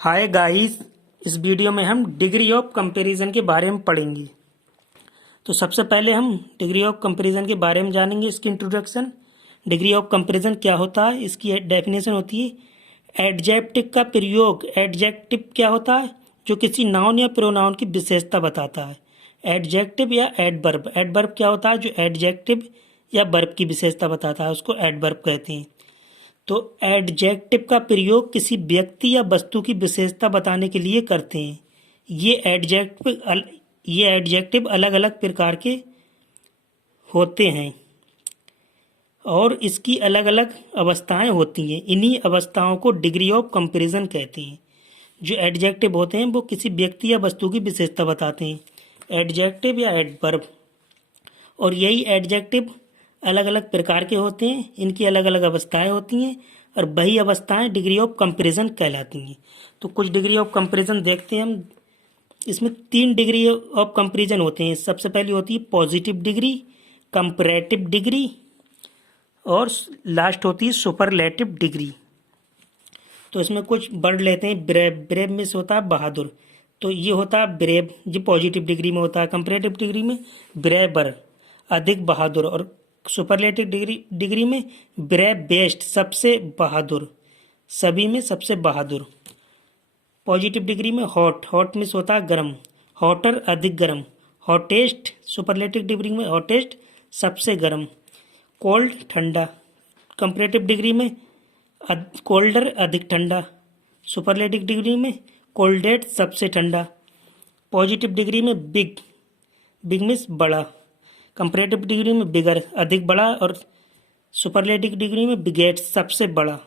Hi guys. इस video में हम डिग्री ऑफ कंपैरिजन के बारे में पढ़ेंगे। तो सबसे पहले हम डिग्री ऑफ कंपैरिजन के बारे में जानेंगे, इसकी इंट्रोडक्शन। डिग्री ऑफ कंपैरिजन क्या होता है, इसकी डेफिनेशन होती है एडजेक्टिव का प्रयोग। एडजेक्टिव क्या होता है? जो किसी नाउन या प्रोनाउन की विशेषता बताता है। एडजेक्टिव या एडवर्ब। एडवर्ब क्या होता है? जो एडजेक्टिव या वर्ब की विशेषता बताता है उसको एडवर्ब कहते हैं। तो एडजेक्टिव का प्रयोग किसी व्यक्ति या वस्तु की विशेषता बताने के लिए करते हैं। ये एडजेक्टिव अलग अलग प्रकार के होते हैं और इसकी अलग अलग अवस्थाएं होती हैं। इन्हीं अवस्थाओं को डिग्री ऑफ कंपैरिजन कहते हैं। जो एडजेक्टिव होते हैं वो किसी व्यक्ति या वस्तु की विशेषता बताते हैं, एडजेक्टिव या एडवर्ब। और यही एडजेक्टिव अलग अलग प्रकार के होते हैं, इनकी अलग अलग अवस्थाएं होती हैं और वही अवस्थाएं डिग्री ऑफ कंपैरिजन कहलाती हैं। तो कुछ डिग्री ऑफ कंपैरिजन देखते हैं हम। इसमें 3 डिग्री ऑफ कंपैरिजन होते हैं। सबसे पहली होती है पॉजिटिव डिग्री, कंपैरेटिव डिग्री और लास्ट होती है सुपरलेटिव डिग्री। तो इसमें कुछ वर्ड लेते हैं। ब्रेव। ब्रेव में से होता है बहादुर, तो ये होता है ब्रेव, ये पॉजिटिव डिग्री में होता है। कंपैरेटिव डिग्री में ब्रेवर, अधिक बहादुर। और सुपरलेटिव डिग्री में ब्रेव, बेस्ट, सबसे बहादुर, सभी में सबसे बहादुर। पॉजिटिव डिग्री में हॉट। हॉट में से होता है गर्म, हॉटर, अधिक गर्म। हॉटेस्ट, सुपरलेटिव डिग्री में हॉटेस्ट, सबसे गर्म। कोल्ड, ठंडा। कंपैरेटिव डिग्री में कोल्डर, अधिक ठंडा। सुपरलेटिव डिग्री में कोल्डेस्ट, सबसे ठंडा। पॉजिटिव डिग्री में बिग। बिग मीन्स बड़ा। कंपैरेटिव डिग्री में बिगर, अधिक बड़ा। और सुपरलेटिव डिग्री में बिगेस्ट, सबसे बड़ा।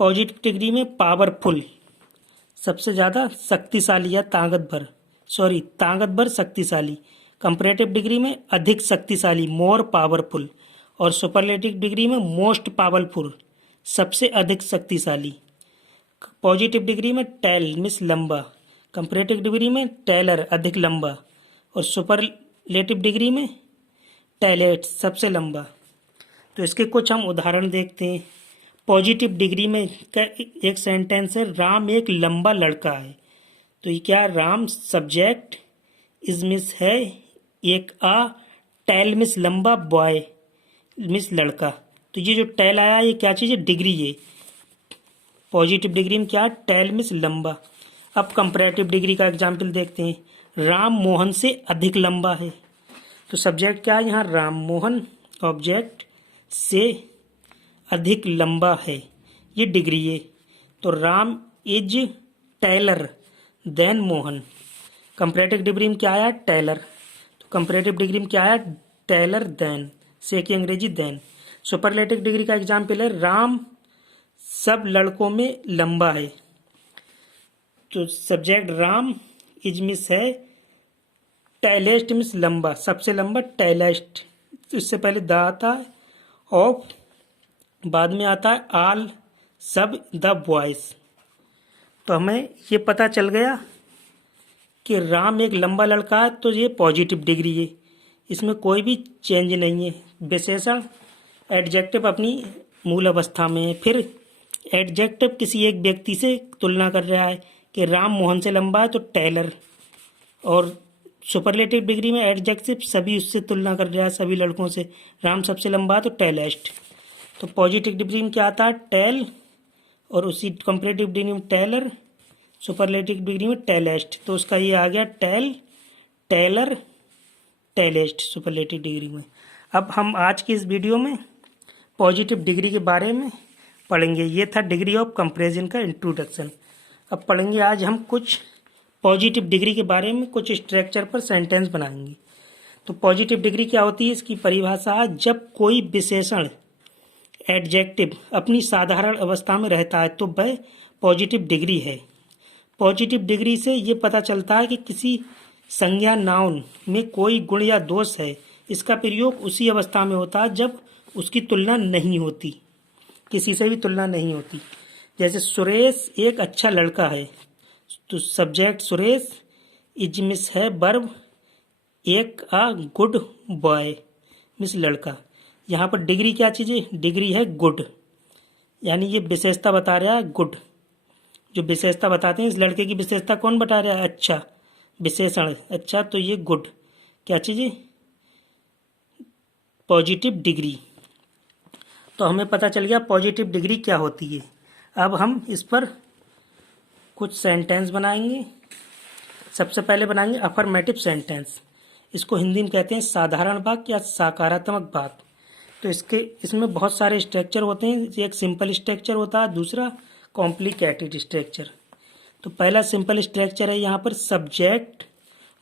पॉजिटिव डिग्री में पावरफुल, सबसे ज़्यादा शक्तिशाली या ताकतवर, ताकतवर, शक्तिशाली। कंपैरेटिव डिग्री में अधिक शक्तिशाली, मोर पावरफुल। और सुपरलेटिव डिग्री में मोस्ट पावरफुल, सबसे अधिक शक्तिशाली। पॉजिटिव डिग्री में टेल मीन्स लंबा। कंपैरेटिव डिग्री में टेलर, अधिक लंबा। और सुपरलेटिव डिग्री में टेलेट, सबसे लंबा। तो इसके कुछ हम उदाहरण देखते हैं। पॉजिटिव डिग्री में एक सेंटेंस है, राम एक लंबा लड़का है। तो ये क्या? राम सब्जेक्ट, इज मिस है, एक आ, टेल मिस लंबा, बॉय मिस लड़का। तो ये जो टेल आया ये क्या चीज़ है? डिग्री है। पॉजिटिव डिग्री में क्या? टेल मिस लंबा। अब कंपैरेटिव डिग्री का एग्जाम्पल देखते हैं। राम मोहन से अधिक लंबा है। तो सब्जेक्ट क्या है यहाँ? राम। मोहन ऑब्जेक्ट, से अधिक लंबा है, ये डिग्री है। तो Ram is taller than Mohan. Comparative degree में क्या आया? टेलर। तो कंपैरेटिव डिग्री में क्या आया? टेलर देन, से की अंग्रेजी देन। सुपरलेटिव डिग्री का एग्जाम्पल है, राम सब लड़कों में लंबा है। तो सब्जेक्ट राम, इज मिस है, टैलेस्ट मीन्स लंबा, सबसे लंबा, टैलेस्ट। तो इससे पहले द आता है, ऑफ बाद में आता है, आल, सब, द बॉयज। तो हमें ये पता चल गया कि राम एक लंबा लड़का है, तो ये पॉजिटिव डिग्री है, इसमें कोई भी चेंज नहीं है। विशेषण एडजेक्टिव अपनी मूल अवस्था में है। फिर एडजेक्टिव किसी एक व्यक्ति से तुलना कर रहा है कि राम मोहन से लंबा है, तो टेलर। और सुपरलेटिव डिग्री में एडजेक्टिव सभी उससे तुलना कर रहा है, सभी लड़कों से। राम सबसे लंबा है, तो टेलेस्ट। तो पॉजिटिव डिग्री में क्या आता है? टेल। और उसी कंपैरेटिव डिग्री में टेलर, सुपरलेटिव डिग्री में टेलेस्ट। तो उसका ये आ गया टेल, टेलर, टेलेस्ट सुपरलेटिव डिग्री में। अब हम आज की इस वीडियो में पॉजिटिव डिग्री के बारे में पढ़ेंगे। ये था डिग्री ऑफ कंपैरिजन का इंट्रोडक्शन। अब पढ़ेंगे आज हम कुछ पॉजिटिव डिग्री के बारे में, कुछ स्ट्रक्चर पर सेंटेंस बनाएंगे। तो पॉजिटिव डिग्री क्या होती है? इसकी परिभाषा है, जब कोई विशेषण एडजेक्टिव अपनी साधारण अवस्था में रहता है तो वह पॉजिटिव डिग्री है। पॉजिटिव डिग्री से ये पता चलता है कि किसी संज्ञा नाउन में कोई गुण या दोष है। इसका प्रयोग उसी अवस्था में होता है जब उसकी तुलना नहीं होती, किसी से भी तुलना नहीं होती। जैसे सुरेश एक अच्छा लड़का है, तो सब्जेक्ट सुरेश, इज मिस है, वर्ब एक आ गुड बॉय मिस लड़का। यहाँ पर डिग्री क्या चीज़ है? डिग्री है गुड, यानी ये विशेषता बता रहा है गुड। जो विशेषता बताते हैं, इस लड़के की विशेषता कौन बता रहा है? अच्छा, विशेषण। अच्छा, तो ये गुड क्या चीज़ है? Positive degree. तो हमें पता चल गया पॉजिटिव डिग्री क्या होती है। अब हम इस पर कुछ सेंटेंस बनाएंगे। सबसे पहले बनाएंगे अफर्मेटिव सेंटेंस। इसको हिंदी में कहते हैं साधारण वाक्य या सकारात्मक वाक्य। तो इसमें बहुत सारे स्ट्रक्चर होते हैं। एक सिंपल स्ट्रक्चर होता है, दूसरा कॉम्प्लिकेटेड स्ट्रक्चर। तो पहला सिंपल स्ट्रक्चर है यहाँ पर subject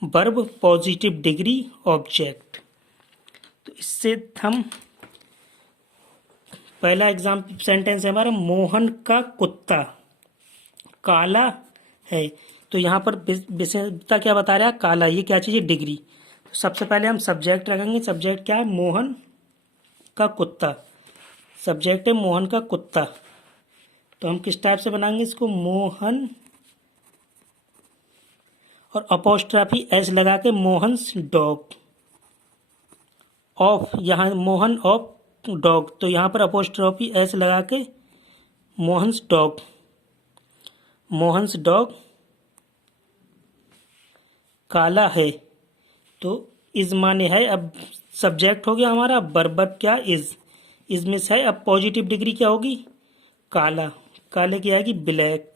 verb positive degree object. तो इससे हम पहला एग्जाम्पल सेंटेंस है हमारा, मोहन का कुत्ता काला है। तो यहाँ पर विशेषता क्या बता रहा है? काला। ये क्या चीज़ है? डिग्री। तो सबसे पहले हम सब्जेक्ट रखेंगे। सब्जेक्ट क्या है? मोहन का कुत्ता। सब्जेक्ट है मोहन का कुत्ता। तो हम किस टाइप से बनाएंगे इसको? मोहन और अपोस्ट्रॉफी एस लगा के मोहन्स डॉग। ऑफ, यहाँ मोहन ऑफ डॉग, तो यहाँ पर अपोस्ट्रॉफी एस लगा के मोहन्स डॉग। मोहन्स डॉग काला है। तो इज माने है। अब सब्जेक्ट हो गया हमारा, वर्ब क्या? इज में से है। अब पॉजिटिव डिग्री क्या होगी? काला। काले की आएगी ब्लैक।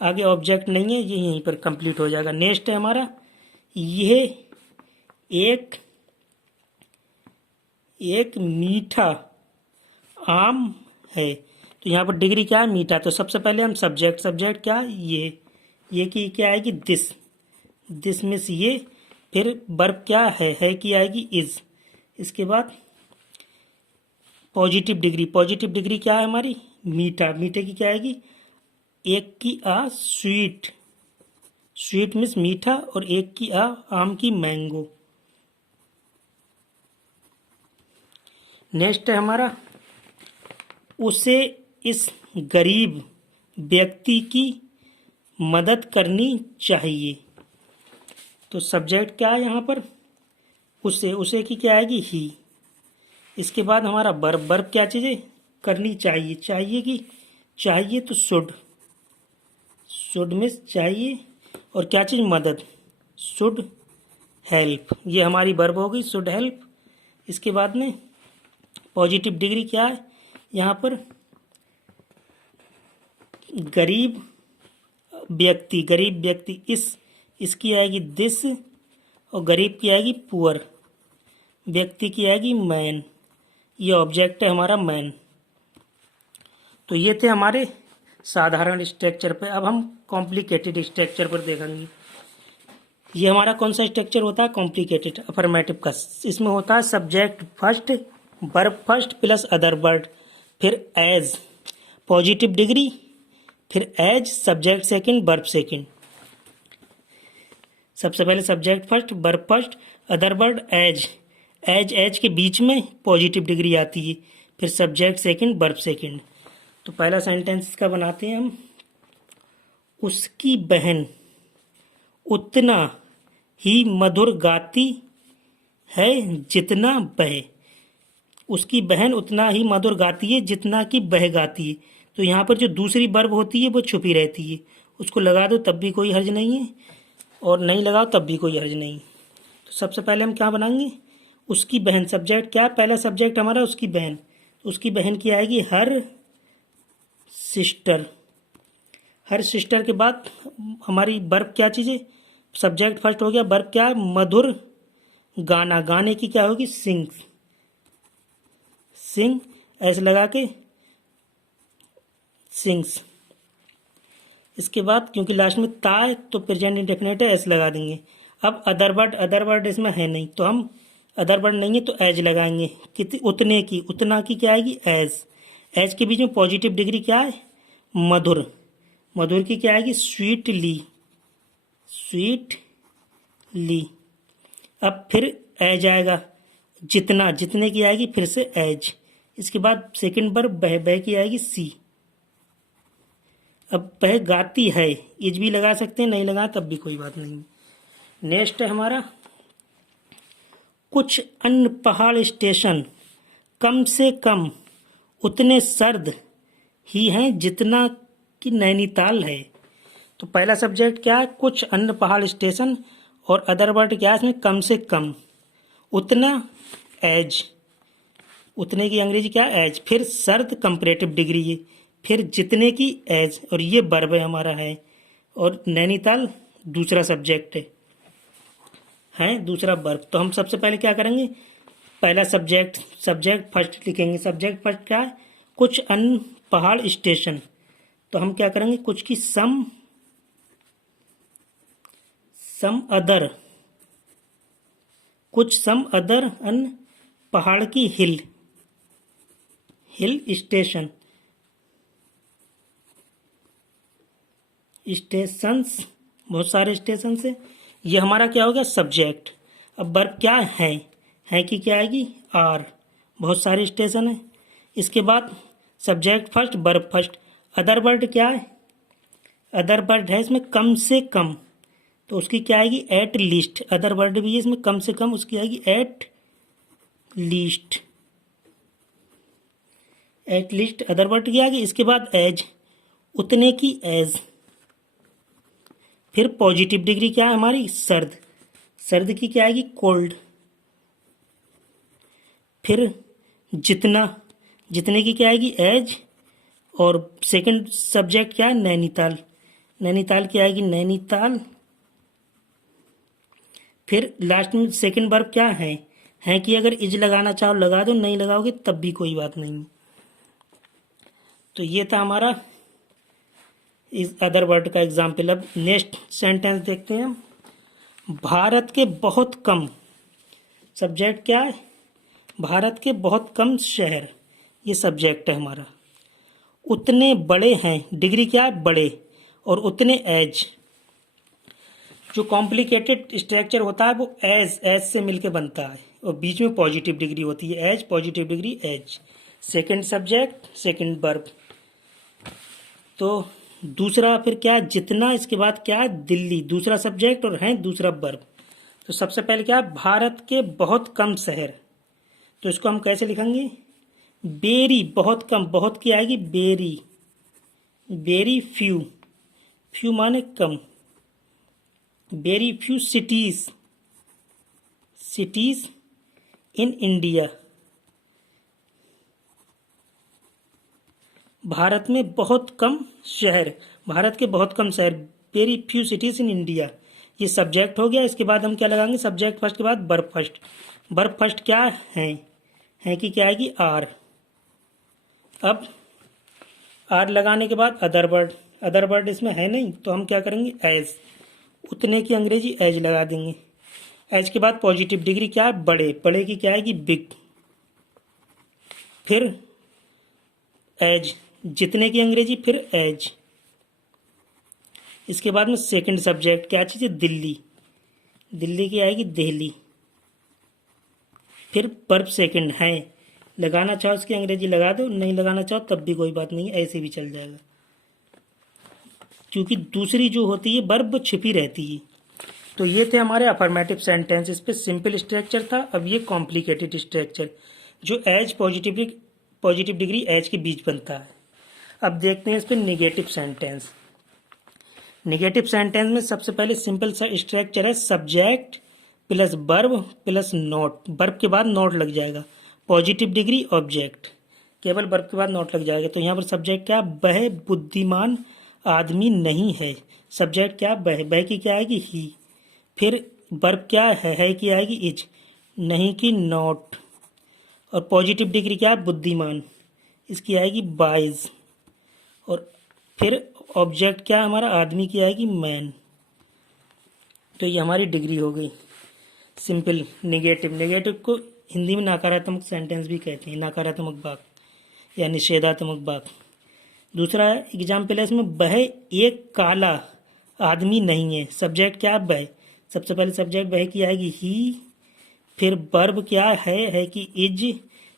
आगे ऑब्जेक्ट नहीं है, ये यहीं पर कंप्लीट हो जाएगा। नेक्स्ट है हमारा, यह एक मीठा आम है। तो यहाँ पर डिग्री क्या है? मीठा। तो सबसे पहले हम सब्जेक्ट क्या? ये की क्या आएगी? दिस में से ये। फिर वर्ब क्या है की आएगी इज। इसके बाद पॉजिटिव डिग्री क्या है हमारी? मीठा। मीठे की क्या आएगी? एक की आ स्वीट मीन्स मीठा, और एक की आ आम की मैंगो। नेक्स्ट है हमारा, उसे इस गरीब व्यक्ति की मदद करनी चाहिए। तो सब्जेक्ट क्या है यहाँ पर? उसे की क्या आएगी? ही। इसके बाद हमारा वर्ब क्या चीज़ है? करनी चाहिए। चाहिए तो शुड में चाहिए, और क्या चीज़? मदद। Should help. ये हमारी वर्ब होगी, शुड हेल्प। इसके बाद में पॉजिटिव डिग्री क्या है यहाँ पर? गरीब व्यक्ति इसकी आएगी दिस, और गरीब की आएगी पुअर। व्यक्ति की आएगी मैन। ये ऑब्जेक्ट है हमारा मैन। तो ये थे हमारे साधारण स्ट्रक्चर पे। अब हम कॉम्प्लिकेटेड स्ट्रक्चर पर देखेंगे। ये हमारा कौन सा स्ट्रक्चर होता है? कॉम्प्लिकेटेड अफर्मेटिव का। इसमें होता है subject first, verb first plus other word, फिर एज पॉजिटिव डिग्री, फिर as subject second verb second. सबसे पहले subject first, verb first, other word as के बीच में पॉजिटिव डिग्री आती है, फिर सब्जेक्ट सेकंड वर्ब सेकंड। तो पहला सेंटेंस का बनाते हैं हम, उसकी बहन उतना ही मधुर गाती है जितना वह। उसकी बहन उतना ही मधुर गाती है जितना कि वह गाती है। तो यहाँ पर जो दूसरी वर्ब होती है वो छुपी रहती है। उसको लगा दो तब भी कोई हर्ज नहीं है, और नहीं लगाओ तब भी कोई हर्ज नहीं। तो सबसे पहले हम क्या बनाएंगे? उसकी बहन। सब्जेक्ट क्या? पहला सब्जेक्ट हमारा उसकी बहन। उसकी बहन की आएगी हर सिस्टर। हर सिस्टर के बाद हमारी वर्ब क्या चीज़ है? सब्जेक्ट फर्स्ट हो गया, वर्ब क्या है? मधुर गाना। गाने की क्या होगी? सिंग ऐसे लगा के सिंग्स। इसके बाद क्योंकि लास्ट में ता है तो प्रेजेंट इंडेफिनिट है, ऐसे लगा देंगे। अब अदर वर्ड इसमें है नहीं, तो हम अदर वर्ड नहीं है तो एज लगाएंगे। उतना की क्या आएगी? एज के बीच में पॉजिटिव डिग्री क्या है? मधुर की क्या आएगी? स्वीटली। अब फिर एज आएगा, जितने की आएगी फिर से एज। इसके बाद सेकंड वर्ब बह की आएगी सी। अब वह गाती है, इज भी लगा सकते हैं, नहीं लगा तब भी कोई बात नहीं। नेक्स्ट है हमारा, कुछ अन्य पहाड़ स्टेशन कम से कम उतने सर्द ही हैं जितना कि नैनीताल है। तो पहला सब्जेक्ट क्या है, कुछ अन्य पहाड़ स्टेशन, और अदर वर्ड क्या है इसमें, कम से कम, उतना, एज, उतने की अंग्रेजी क्या है, एज, फिर सर्द कंपैरेटिव डिग्री, ये फिर जितने की एज, और ये वर्ब है हमारा है, और नैनीताल दूसरा सब्जेक्ट है दूसरा वर्ब। तो हम सबसे पहले क्या करेंगे, पहला सब्जेक्ट फर्स्ट लिखेंगे। सब्जेक्ट फर्स्ट क्या है, कुछ अन्य पहाड़ स्टेशन। तो हम क्या करेंगे, कुछ की सम अदर, कुछ सम अदर अन्य पहाड़ की हिल स्टेशन, स्टेशंस, बहुत सारे स्टेशन से, ये हमारा क्या हो गया, सब्जेक्ट। अब वर्ब क्या है कि क्या आएगी, आर, बहुत सारे स्टेशन है। इसके बाद subject first verb first. Other word क्या है, अदर वर्ड है इसमें कम से कम, तो उसकी क्या आएगी, एट लीस्ट। अदर वर्ड भी है इसमें कम से कम, उसकी आएगी at least. At least other word की आएगी। इसके बाद एज, उतने की एज। फिर पॉजिटिव डिग्री क्या है हमारी, सर्द, सर्द की क्या आएगी, कोल्ड। फिर जितना, जितने की क्या आएगी, एज। और सेकंड सब्जेक्ट क्या है, नैनीताल, नैनीताल की आएगी नैनीताल। फिर लास्ट में सेकंड वर्ब क्या है कि अगर इज लगाना चाहो लगा दो, नहीं लगाओगे तब भी कोई बात नहीं। तो ये था हमारा इस अदर वर्ड का एग्जाम्पल। अब नेक्स्ट सेंटेंस देखते हैं हम। भारत के बहुत कम, सब्जेक्ट क्या है, भारत के बहुत कम शहर, ये सब्जेक्ट है हमारा। उतने बड़े हैं, डिग्री क्या है, बड़े, और उतने एज। जो कॉम्प्लिकेटेड स्ट्रक्चर होता है वो एज से मिलके बनता है, और बीच में पॉजिटिव डिग्री होती है, as, positive degree, as. Second subject second verb. तो दूसरा फिर क्या है, जितना, इसके बाद क्या है, दिल्ली, दूसरा सब्जेक्ट और है दूसरा वर्ब। तो सबसे पहले क्या है, भारत के बहुत कम शहर। तो इसको हम कैसे लिखेंगे, बेरी, बहुत कम, बहुत की आएगी बेरी, वेरी फ्यू, फ्यू माने कम। Very few cities, cities in India, Bharat में बहुत कम शहर, भारत के बहुत कम शहर, very few cities in India. ये सब्जेक्ट हो गया। इसके बाद हम क्या लगाएंगे, सब्जेक्ट फर्स्ट के बाद वर्ब फर्स्ट। वर्ब फर्स्ट क्या है कि क्या आएगी, आर। अब आर लगाने के बाद अदर वर्ड, अदर वर्ड इसमें है नहीं, तो हम क्या करेंगे, एज, उतने की अंग्रेजी एज लगा देंगे। एज के बाद पॉजिटिव डिग्री क्या है, बड़े, बड़े की क्या आएगी, बिग। फिर एज, जितने की अंग्रेजी, फिर एज। इसके बाद में सेकंड सब्जेक्ट क्या चीज़ है, दिल्ली, दिल्ली की आएगी दिल्ली। फिर वर्ब सेकंड है, लगाना चाहो उसकी अंग्रेजी लगा दो, नहीं लगाना चाहो तब भी कोई बात नहीं, ऐसे भी चल जाएगा, क्योंकि दूसरी जो होती है वर्ब छिपी रहती है। तो ये थे हमारे अफर्मेटिव सेंटेंस। इस पे सिंपल स्ट्रक्चर था। अब ये कॉम्प्लिकेटेड स्ट्रक्चर, जो एज पॉजिटिव डिग्री एज के बीच बनता है। अब देखते हैं इस पे निगेटिव सेंटेंस। निगेटिव सेंटेंस में सबसे पहले सिंपल सा स्ट्रक्चर है, subject plus verb plus note, verb के बाद नोट लग जाएगा, पॉजिटिव डिग्री ऑब्जेक्ट, केवल वर्ब के बाद नोट लग जाएगा। तो यहाँ पर सब्जेक्ट क्या, वह बुद्धिमान आदमी नहीं है, सब्जेक्ट क्या, वह की क्या आएगी, ही। फिर वर्ब क्या है की आएगी, इज, नहीं की नॉट, और पॉजिटिव डिग्री क्या है, बुद्धिमान, इसकी आएगी वाइज। और फिर ऑब्जेक्ट क्या हमारा, आदमी की आएगी मैन। तो ये हमारी डिग्री हो गई सिंपल निगेटिव। निगेटिव को हिंदी में नकारात्मक सेंटेंस भी कहते हैं, नकारात्मक वाक्य या निषेधात्मक वाक्य। दूसरा एग्जाम्पल है इसमें, वह एक काला आदमी नहीं है, सब्जेक्ट क्या, वह, सबसे पहले सब्जेक्ट वह की आएगी ही। फिर वर्ब क्या है कि इज,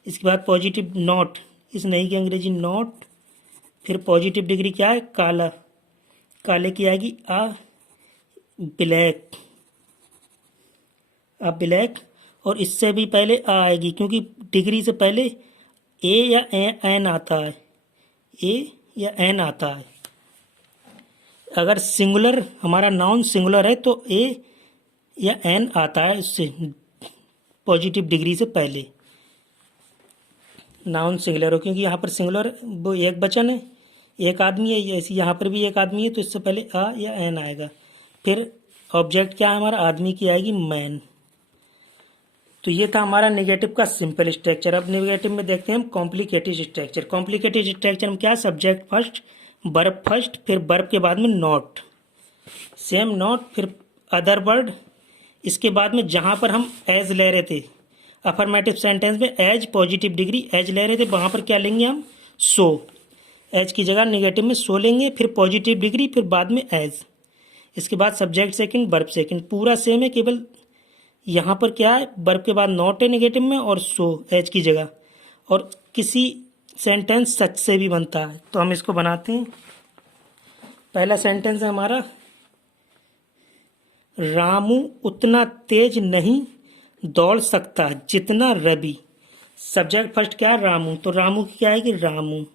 इसके बाद पॉजिटिव नॉट, इस नहीं की अंग्रेजी नॉट। फिर पॉजिटिव डिग्री क्या है, काला, काले की आएगी आ ब्लैक, आ ब्लैक। और इससे भी पहले आ आएगी, क्योंकि डिग्री से पहले ए या एन आता है, ए या एन आता है। अगर सिंगुलर हमारा नाउन सिंगुलर है तो ए या एन आता है उससे पॉजिटिव डिग्री से पहले, नाउन सिंगुलर हो, क्योंकि यहाँ पर सिंगुलर वो एक वचन है, एक आदमी है, ऐसे यहाँ पर भी एक आदमी है तो इससे पहले आ या एन आएगा। फिर ऑब्जेक्ट क्या है हमारा, आदमी की आएगी मैन। तो ये था हमारा नेगेटिव का सिंपल स्ट्रक्चर। अब नेगेटिव में देखते हैं हम कॉम्प्लिकेटेड स्ट्रक्चर। कॉम्प्लिकेटेड स्ट्रक्चर में क्या, सब्जेक्ट फर्स्ट, वर्ब फर्स्ट, फिर वर्ब के बाद में नॉट, सेम नॉट, फिर अदर वर्ड। इसके बाद में जहाँ पर हम एज ले रहे थे अफर्मेटिव सेंटेंस में, एज पॉजिटिव डिग्री एज ले रहे थे, वहाँ पर क्या लेंगे हम, सो। एज की जगह नेगेटिव में सो लेंगे, फिर पॉजिटिव डिग्री, फिर बाद में एज। इसके बाद सब्जेक्ट सेकंड, वर्ब सेकंड, पूरा सेम है, केवल यहाँ पर क्या है, वर्ब के बाद नॉट है नेगेटिव में और सो एज की जगह। और किसी सेंटेंस सच से भी बनता है, तो हम इसको बनाते हैं। पहला सेंटेंस है हमारा, रामू उतना तेज नहीं दौड़ सकता जितना रवि। सब्जेक्ट फर्स्ट क्या है, रामू, तो रामू की क्या है कि रामू।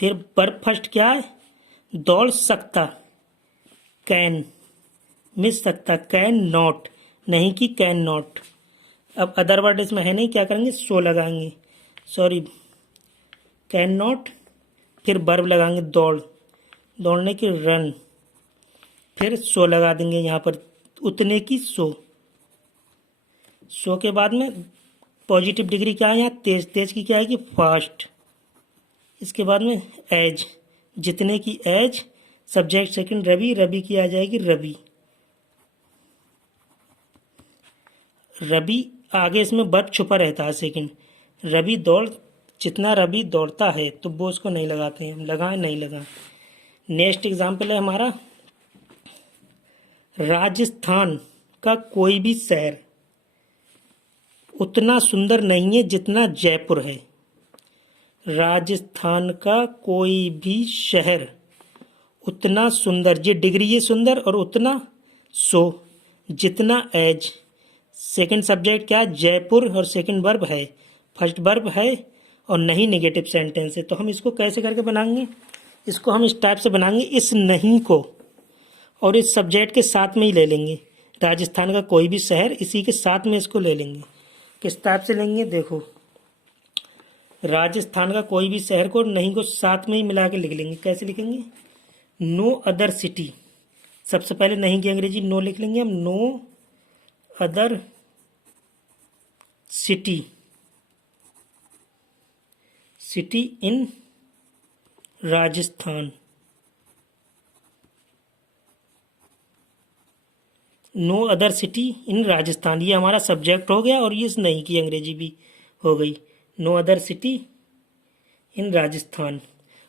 फिर वर्ब फर्स्ट क्या है, दौड़ सकता, कैन, मिस सकता, कैन नॉट, नहीं कि कैन नॉट। अब अदर वर्ड इसमें है नहीं, क्या करेंगे, सो लगाएंगे, सॉरी, कैन नॉट, फिर वर्ब लगाएंगे दौड़, दौड़ने की रन, फिर सो लगा देंगे यहाँ पर, उतने की सो। सो के बाद में पॉजिटिव डिग्री क्या है यहाँ, तेज, तेज की क्या है कि फास्ट। इसके बाद में एज, जितने की as, subject second Ravi, Ravi की आ जाएगी रवि। रवि आगे इसमें वर्ब छुपा रहता है सेकंड, रवि दौड़, जितना रवि दौड़ता है, तो वो उसको नहीं लगाते हैं, लगाएं नहीं लगाएं। नेक्स्ट एग्जाम्पल है हमारा, राजस्थान का कोई भी शहर उतना सुंदर नहीं है जितना जयपुर है। राजस्थान का कोई भी शहर उतना सुंदर, ये डिग्री ये सुंदर, और उतना सो, जितना एज। सेकंड सब्जेक्ट क्या, जयपुर, और सेकंड वर्ब है, फर्स्ट वर्ब है और नहीं नेगेटिव सेंटेंस है। तो हम इसको कैसे करके बनाएंगे, इसको हम इस टाइप से बनाएंगे, इस नहीं को और इस सब्जेक्ट के साथ में ही ले लेंगे। राजस्थान का कोई भी शहर, इसी के साथ में इसको ले लेंगे। किस टाइप से लेंगे, देखो, राजस्थान का कोई भी शहर को नहीं को साथ में ही मिला के लिख लेंगे। कैसे लिखेंगे, नो अदर सिटी, सबसे पहले नहीं की अंग्रेजी नो लिख लेंगे हम, no other city, city in Rajasthan, no other city in Rajasthan. ये हमारा सब्जेक्ट हो गया और ये नहीं की अंग्रेजी भी हो गई, no other city in Rajasthan.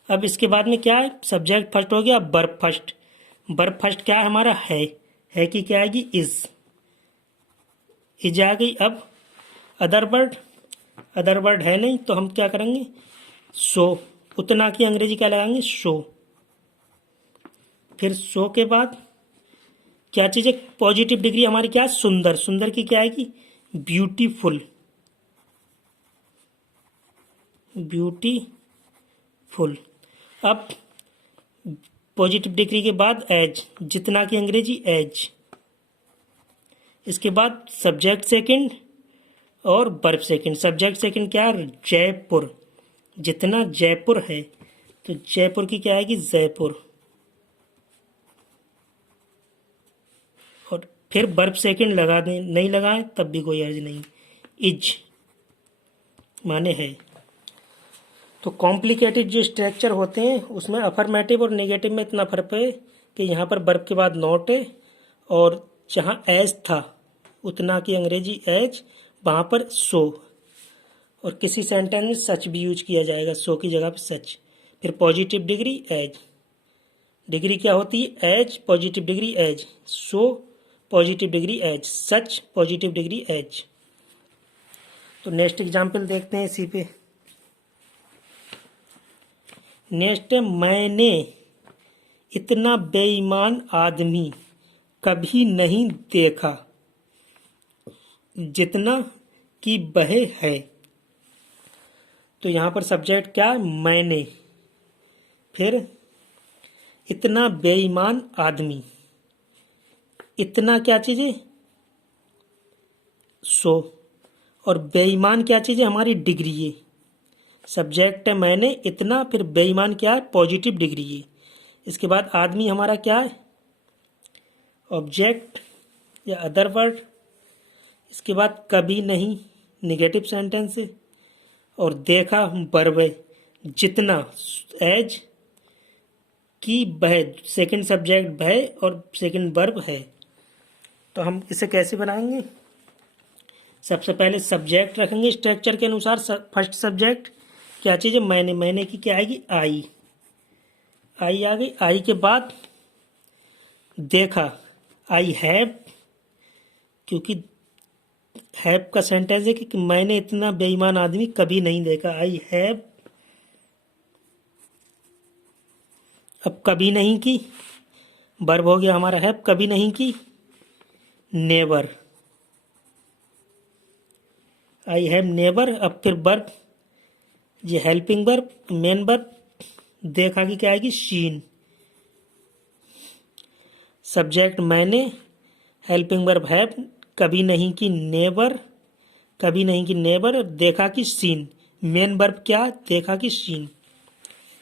अब इसके बाद में क्या है, सब्जेक्ट फर्स्ट हो गया, वर्ब फर्स्ट। वर्ब फर्स्ट क्या है हमारा, है की क्या आएगी, इज आ गई। अब अदर वर्ड है नहीं, तो हम क्या करेंगे, सो, उतना की अंग्रेजी क्या लगाएंगे, शो। फिर सो के बाद क्या चीज़ है, पॉजिटिव डिग्री हमारी क्या है, सुंदर, सुंदर की क्या आएगी, ब्यूटीफुल, ब्यूटीफुल। अब पॉजिटिव डिग्री के बाद एज, जितना की अंग्रेजी एज। इसके बाद सब्जेक्ट सेकंड और वर्ब सेकंड। सब्जेक्ट सेकंड क्या है, जयपुर, जितना जयपुर है, तो जयपुर की क्या आएगी, जयपुर। और फिर वर्ब सेकंड लगा दें, नहीं लगाएं तब भी कोई अर्ज नहीं, इज माने है। तो कॉम्प्लिकेटेड जो स्ट्रक्चर होते हैं उसमें अफर्मेटिव और नेगेटिव में इतना फर्क है कि यहाँ पर वर्ब के बाद नॉट है, और जहाँ एज था उतना की अंग्रेजी एज, वहाँ पर सो। और किसी सेंटेंस में सच भी यूज किया जाएगा, सो की जगह पर सच। फिर पॉजिटिव डिग्री एज, डिग्री क्या होती है, as, positive degree as, so positive degree as, such positive degree as. तो नेक्स्ट एग्जाम्पल देखते हैं इसी पे। नेक्स्ट है, मैंने इतना बेईमान आदमी कभी नहीं देखा जितना कि वह है। तो यहाँ पर सब्जेक्ट क्या है, मैंने। फिर इतना बेईमान आदमी, इतना क्या चीज़ है, 100। और बेईमान क्या चीज़ है, हमारी डिग्री है। सब्जेक्ट है मैंने, इतना, फिर बेईमान क्या है, पॉजिटिव डिग्री है। इसके बाद आदमी हमारा क्या है, ऑब्जेक्ट या अदर वर्ड। इसके बाद कभी नहीं, निगेटिव सेंटेंस है। और देखा वर्ब है, जितना, एज, की वह, सेकंड सब्जेक्ट वह और सेकंड वर्ब है। तो हम इसे कैसे बनाएंगे, सबसे पहले सब्जेक्ट रखेंगे स्ट्रक्चर के अनुसार। फर्स्ट सब्जेक्ट क्या चीज़ है, मैंने। मैंने की क्या आएगी, आई। आई आ गई। आई के बाद देखा, आई हैव, क्योंकि हैव का सेंटेंस है कि मैंने इतना बेईमान आदमी कभी नहीं देखा। आई हैव, अब कभी नहीं की, वर्ब हो गया हमारा हैव, कभी नहीं की, नेवर। I have never. अब फिर वर्ब, ये हेल्पिंग वर्ब, मेन वर्ब। देखा कि क्या आएगी, शीन। सब्जेक्ट मैंने, हेल्पिंग वर्ब हैव, कभी नहीं की नेवर, कभी नहीं की नेवर, देखा कि सीन। मेन वर्ब क्या, देखा कि सीन।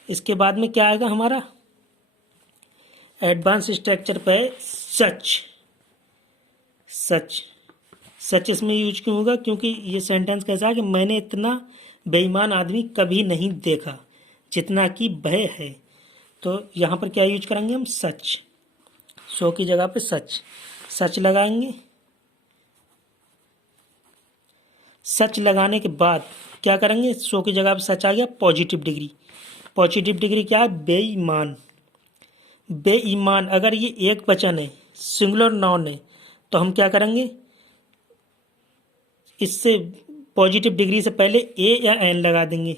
इसके बाद में क्या आएगा हमारा, एडवांस स्ट्रक्चर पे सच। सच, सच इसमें यूज क्यों होगा, क्योंकि ये सेंटेंस कैसा है कि मैंने इतना बेईमान आदमी कभी नहीं देखा जितना कि वह है। तो यहाँ पर क्या यूज करेंगे हम, सच। सो की जगह पे सच, सच लगाएंगे। सच लगाने के बाद क्या करेंगे, सो की जगह पे सच आ गया, पॉजिटिव डिग्री। पॉजिटिव डिग्री क्या है, बेईमान। बेईमान, अगर ये एक वचन है, सिंगुलर नाउन है, तो हम क्या करेंगे, इससे पॉजिटिव डिग्री से पहले ए या एन लगा देंगे।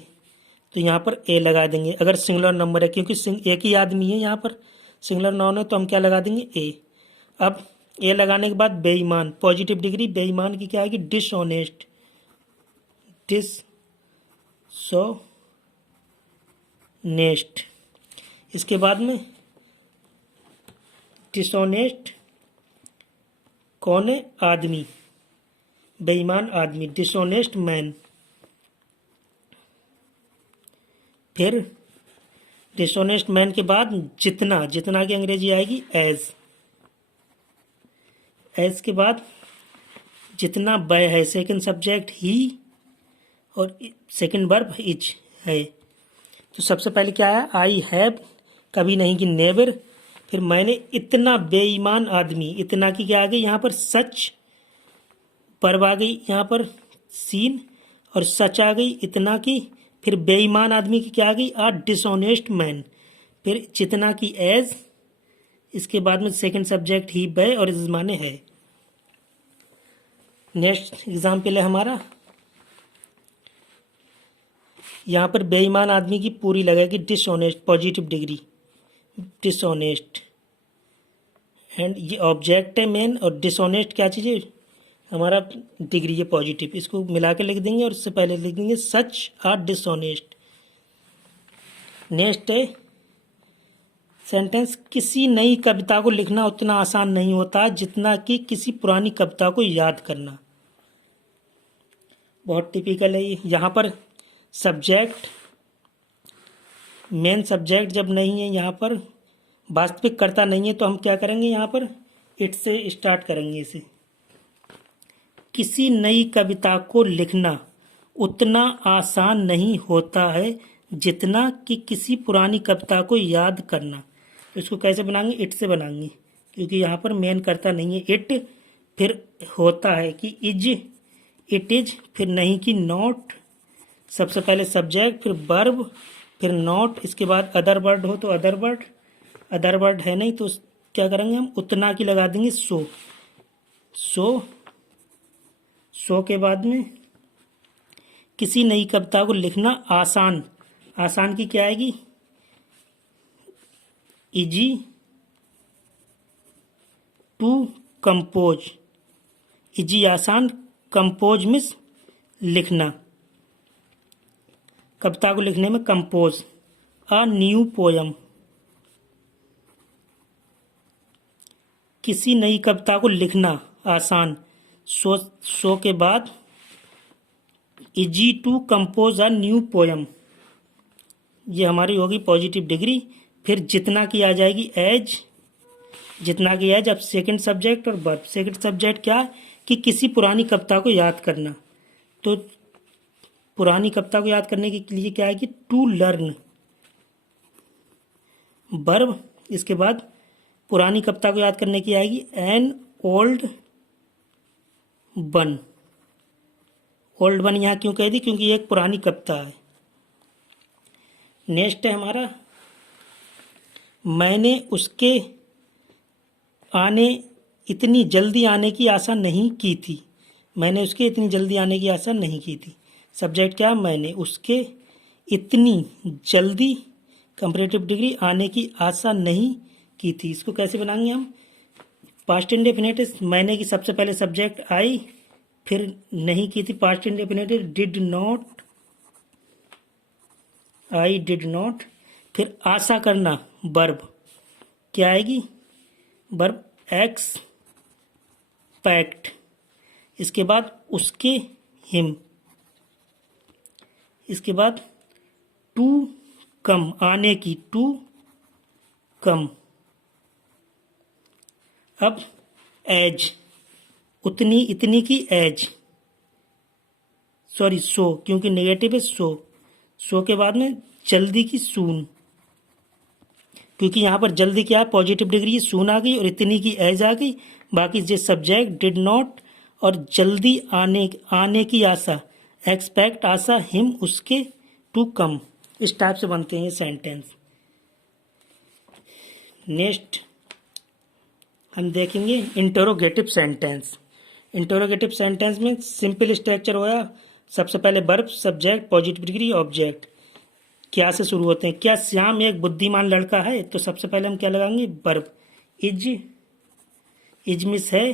तो यहाँ पर ए लगा देंगे अगर सिंगुलर नंबर है, क्योंकि एक ही आदमी है यहाँ पर, सिंगुलर नाउन है, तो हम क्या लगा देंगे, ए। अब ए लगाने के बाद बेईमान, पॉजिटिव डिग्री, बेईमान की क्या आएगी, डिसऑनेस्ट। डिसऑनेस्ट। इसके बाद में डिसऑनेस्ट कौन है, आदमी, बेईमान आदमी, डिसऑनेस्ट मैन। फिर डिसऑनेस्ट मैन के बाद जितना, जितना की अंग्रेजी आएगी एज। एज के बाद जितना वह है, सेकंड सब्जेक्ट ही और सेकंड वर्ब इज है। तो सबसे पहले क्या है, आई हैव, कभी नहीं की नेवर। फिर मैंने इतना बेईमान आदमी, इतना की क्या आ गई यहाँ पर, सच। वर्ब आ गई यहाँ पर सीन, और सच आ गई इतना की। फिर बेईमान आदमी की क्या आ गई, आ डिसऑनेस्ट मैन। फिर जितना की एज। इसके बाद में सेकंड सब्जेक्ट ही वह और इस माने है। नेक्स्ट एग्जाम्पल है हमारा, यहाँ पर बेईमान आदमी की पूरी लगेगी dishonest, positive degree, dishonest. And ये ऑब्जेक्ट है मेन, और डिसऑनेस्ट क्या चीज़ है, हमारा डिग्री है पॉजिटिव। इसको मिला के लिख देंगे और इससे पहले लिख देंगे सच आर डिसऑनेस्ट। नेक्स्ट है सेंटेंस, किसी नई कविता को लिखना उतना आसान नहीं होता जितना कि किसी पुरानी कविता को याद करना। बहुत टिपिकल है ये। यहाँ पर सब्जेक्ट, मेन सब्जेक्ट जब नहीं है, यहाँ पर वास्तविक कर्ता नहीं है, तो हम क्या करेंगे, यहाँ पर इट से स्टार्ट करेंगे इसे। किसी नई कविता को लिखना उतना आसान नहीं होता है जितना कि किसी पुरानी कविता को याद करना। तो इसको कैसे बनाएंगे, इट से बनाएंगे, क्योंकि यहाँ पर मेन कर्ता नहीं है इट। फिर होता है कि इज, इट इज। फिर नहीं कि नॉट, सबसे पहले सब्जेक्ट, फिर वर्ब, फिर नॉट। इसके बाद अदर वर्ड हो तो अदर वर्ड, अदर वर्ड है नहीं तो क्या करेंगे हम, उतना की लगा देंगे, सो। सो के बाद में किसी नई कविता को लिखना आसान, आसान की क्या आएगी, इजी टू कंपोज। इजी आसान, कंपोज मीन्स लिखना। कविता को लिखने में कंपोज अ न्यू पोयम, किसी नई कविता को लिखना आसान, सो के बाद easy to compose a new poem, ये हमारी होगी पॉजिटिव डिग्री। फिर जितना की आ जाएगी एज, जितना की एज। अब सेकंड सब्जेक्ट और वर्ब। सेकंड सब्जेक्ट क्या है कि किसी पुरानी कविता को याद करना, तो पुरानी कविता को याद करने के लिए क्या है कि टू लर्न वर्ब। इसके बाद पुरानी कविता को याद करने की आएगी an old one. Old one यहाँ क्यों कह दी, क्योंकि ये एक पुरानी कविता है। नेक्स्ट है हमारा मैंने उसके इतनी जल्दी आने की आशा नहीं की थी। मैंने उसके इतनी जल्दी आने की आशा नहीं की थी। सब्जेक्ट क्या है, मैंने उसके इतनी जल्दी कंपैरेटिव डिग्री आने की आशा नहीं की थी। इसको कैसे बनाएंगे हम, पास्ट इंडेफिनिट। मैंने की सबसे पहले सब्जेक्ट आई, फिर नहीं की थी past indefinite did not, I did not. फिर आशा करना वर्ब क्या आएगी, वर्ब एक्सपेक्ट। इसके बाद उसके हिम। इसके बाद टू कम, आने की टू कम। अब एज, उतनी इतनी की एज, सॉरी सो, क्योंकि नेगेटिव है सो के बाद में जल्दी की सून, क्योंकि यहाँ पर जल्दी क्या है पॉजिटिव डिग्री सून आ गई और इतनी की एज आ गई। बाकी जो सब्जेक्ट डिड नॉट और जल्दी आने की आशा एक्सपेक्ट, आशा हिम उसके टू कम। इस टाइप से बनते हैं सेंटेंस। नेक्स्ट हम देखेंगे इंटरोगेटिव सेंटेंस। इंटरोगेटिव सेंटेंस में सिंपल स्ट्रक्चर होया, सबसे पहले verb, subject, positive degree, object. क्या से शुरू होते हैं, क्या श्याम एक बुद्धिमान लड़का है, तो सबसे पहले हम क्या लगाएंगे वर्ब इज मिस है।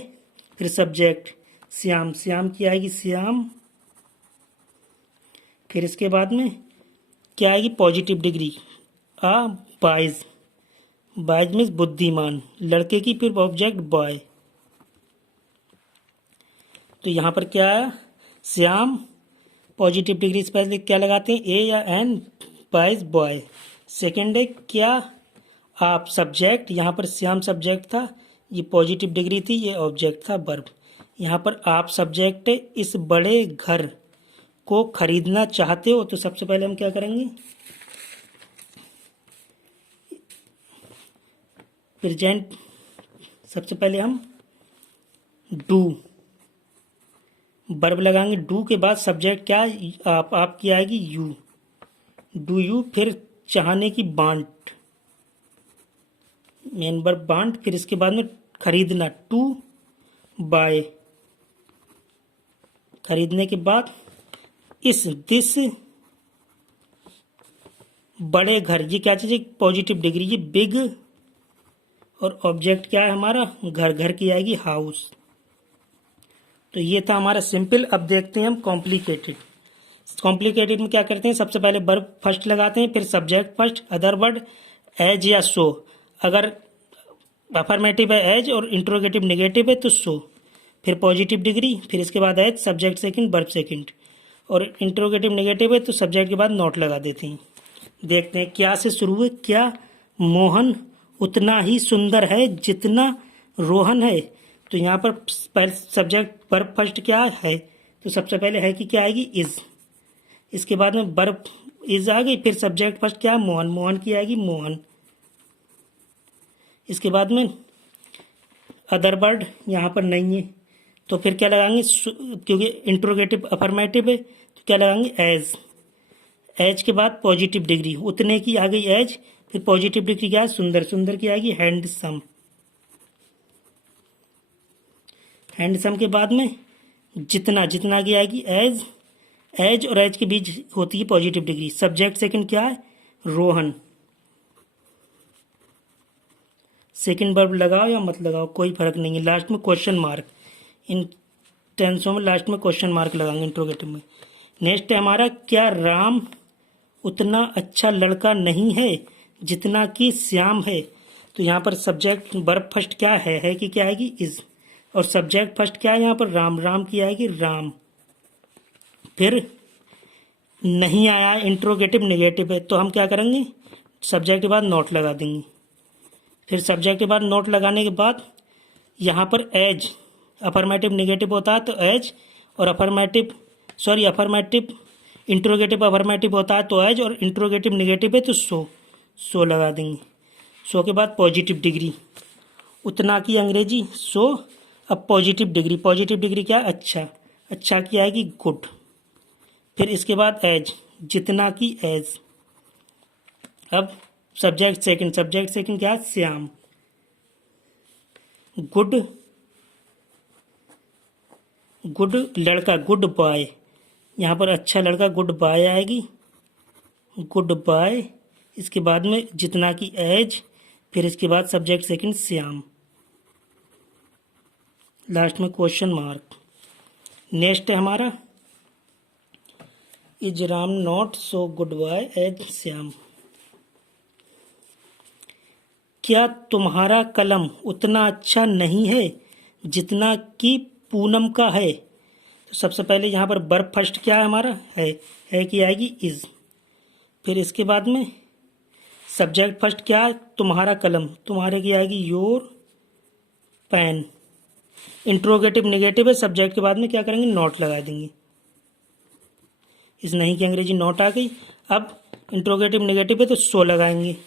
फिर सब्जेक्ट श्याम, श्याम की आएगी श्याम। फिर इसके बाद में क्या आएगी पॉजिटिव डिग्री आ बाइज, बाइज मीन्स बुद्धिमान लड़के की। फिर ऑब्जेक्ट बॉय, तो यहाँ पर क्या है श्याम, पॉजिटिव डिग्री से पहले क्या लगाते हैं ए या एन, बाइज बॉय। सेकेंड है क्या आप, सब्जेक्ट, यहाँ पर श्याम सब्जेक्ट था, ये पॉजिटिव डिग्री थी, ये ऑब्जेक्ट था वर्ब। यहाँ पर आप सब्जेक्ट है, इस बड़े घर को खरीदना चाहते हो, तो सबसे पहले हम क्या करेंगे प्रेजेंट, सबसे पहले हम डू वर्ब लगाएंगे। डू के बाद सब्जेक्ट क्या आपकी आएगी यू, डू यू। फिर चाहने की बांट, मेन वर्ब बांट। फिर इसके बाद में खरीदना टू बाय, खरीदने के बाद इस दिस बड़े घर, ये क्या चीज है पॉजिटिव डिग्री, ये बिग। और ऑब्जेक्ट क्या है हमारा घर, घर की आएगी हाउस। तो ये था हमारा सिंपल। अब देखते हैं हम कॉम्प्लिकेटेड। कॉम्प्लिकेटेड में क्या करते हैं, सबसे पहले वर्ब फर्स्ट लगाते हैं, फिर subject first, other word as या सो। अगर अफर्मेटिव है एज और इंट्रोगेटिव नेगेटिव है तो सो। फिर पॉजिटिव डिग्री, फिर इसके बाद as, subject second, verb second. और इंट्रोगेटिव नेगेटिव है तो सब्जेक्ट के बाद नॉट लगा देते हैं। देखते हैं क्या से शुरू है, क्या मोहन उतना ही सुंदर है जितना रोहन है। तो यहाँ पर सब्जेक्ट वर्ब फर्स्ट क्या है, तो सबसे पहले है कि क्या आएगी इज। इसके बाद में वर्ब इज आ गई, फिर सब्जेक्ट फर्स्ट क्या है मोहन, मोहन की आएगी मोहन। इसके बाद में अदर वर्ड यहाँ पर नहीं है, तो फिर क्या लगाएंगे, क्योंकि इंट्रोगेटिव अफर्मेटिव है तो क्या लगाएंगे एज। एज के बाद पॉजिटिव डिग्री, उतने की आ गई एज। फिर पॉजिटिव डिग्री क्या है सुंदर, सुंदर की आएगी हैंडसम। हैंडसम के बाद में जितना, जितना की आएगी एज। एज और एज के बीच होती है पॉजिटिव डिग्री। सब्जेक्ट सेकंड क्या है रोहन। सेकंड वर्ब लगाओ या मत लगाओ कोई फर्क नहीं है। लास्ट में क्वेश्चन मार्क, इन टेंसों में लास्ट में क्वेश्चन मार्क लगाएंगे इंट्रोगेटिव में। नेक्स्ट है हमारा क्या राम उतना अच्छा लड़का नहीं है जितना कि श्याम है। तो यहाँ पर सब्जेक्ट वर्ब फर्स्ट क्या है कि क्या आएगी इज, और सब्जेक्ट फर्स्ट क्या है यहाँ पर राम, राम की आएगी राम। फिर नहीं आया इंट्रोगेटिव नेगेटिव है तो हम क्या करेंगे, सब्जेक्ट के बाद नोट लगा देंगे। फिर सब्जेक्ट के बाद नोट लगाने के बाद यहाँ पर एज, अफर्मेटिव नेगेटिव होता है तो एज, और अफर्मेटिव इंट्रोगेटिव अफर्मेटिव होता है तो एज, और इंट्रोगेटिव नेगेटिव है तो सो लगा देंगे। सो के बाद पॉजिटिव डिग्री, उतना की अंग्रेजी सो। अब पॉजिटिव डिग्री क्या, अच्छा, अच्छा की आएगी गुड। फिर इसके बाद एज, जितना की एज। अब सब्जेक्ट सेकंड क्या है, श्याम। गुड लड़का, गुड बॉय, यहाँ पर अच्छा लड़का गुड बॉय आएगी, गुड बॉय। इसके बाद में जितना की एज, फिर इसके बाद सब्जेक्ट सेकंड श्याम, लास्ट में क्वेश्चन मार्क। नेक्स्ट है हमारा is Ram not so good boy as Shyam. क्या तुम्हारा कलम उतना अच्छा नहीं है जितना कि पूनम का है। तो सबसे पहले यहाँ पर वर्ब फर्स्ट क्या है हमारा, है कि आएगी इज। फिर इसके बाद में सब्जेक्ट फर्स्ट क्या है, तुम्हारा कलम, तुम्हारे की आएगी योर पेन। इंट्रोगेटिव नेगेटिव है, सब्जेक्ट के बाद में क्या करेंगे, नॉट लगा देंगे। इस नहीं की अंग्रेजी नॉट आ गई। अब इंट्रोगेटिव नेगेटिव है तो सो लगाएंगे,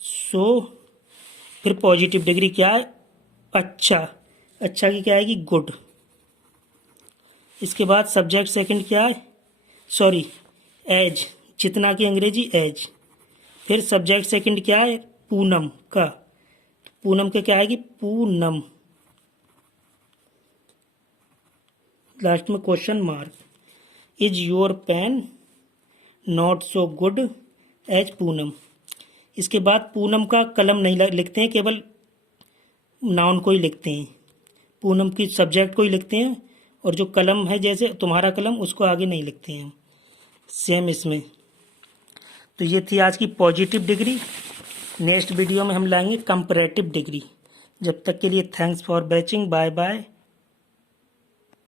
सो। फिर पॉजिटिव डिग्री क्या है, अच्छा, अच्छा की क्या आएगी गुड। इसके बाद सब्जेक्ट सेकंड क्या है, एज, जितना की अंग्रेजी एज। फिर सब्जेक्ट सेकंड क्या है, पूनम का, पूनम के क्या आएगी पूनम, लास्ट में question mark. Is your pen not so good as Poonam. इसके बाद पूनम का कलम नहीं लिखते हैं, केवल नाउन को ही लिखते हैं, पूनम की सब्जेक्ट को ही लिखते हैं, और जो कलम है जैसे तुम्हारा कलम उसको आगे नहीं लिखते हैं। सेम इसमें। तो ये थी आज की पॉजिटिव डिग्री। नेक्स्ट वीडियो में हम लाएंगे कंपैरेटिव डिग्री। जब तक के लिए thanks for watching, bye bye.